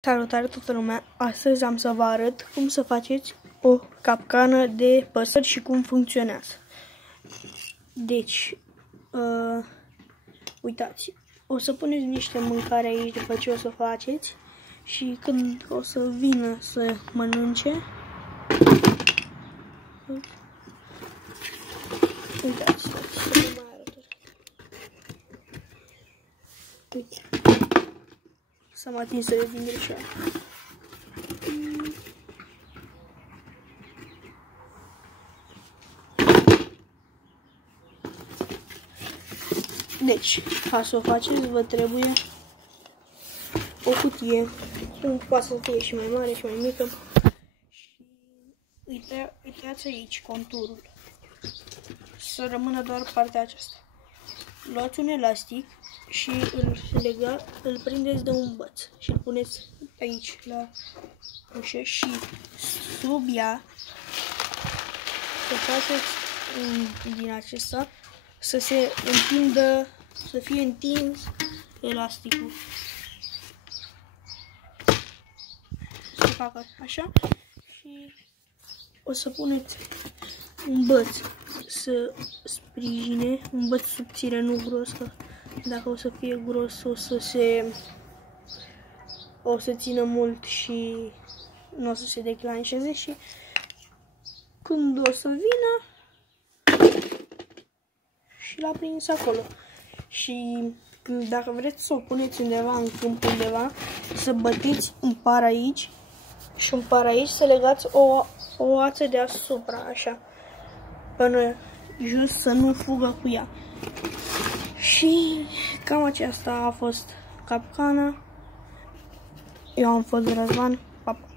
Salutare toată lumea! Astăzi am să vă arăt cum să faceți o capcană de păsări și cum funcționează. Deci, uitați, o să puneți niște mâncare aici după ce o să faceți și când o să vină să mănânce, uitați, să vă mai arăt. Uite. S-am atins din greșeală. Deci, ca să o faceți, vă trebuie o cutie, poate să fie și mai mare și mai mică, și îi tăiați aici conturul, să rămână doar partea aceasta. Luați un elastic și îl prindeți de un băț și îl puneți aici la ușă și sub ea să faceți din acesta să se întindă, să fie întins elasticul. Să facă așa și o să puneți un băț să sprijine, un băț subțire, nu gros, că dacă o să fie gros o să țină mult și nu o să se declanșeze și când o să vină și l-a prins acolo. Și dacă vreți să o puneți undeva în câmp undeva, să băteți un par aici și un par aici, să legați o ață deasupra, așa, până jos, să nu fugă cu ea. Și cam aceasta a fost capcana. Eu am fost Răzvan. Pa, pa.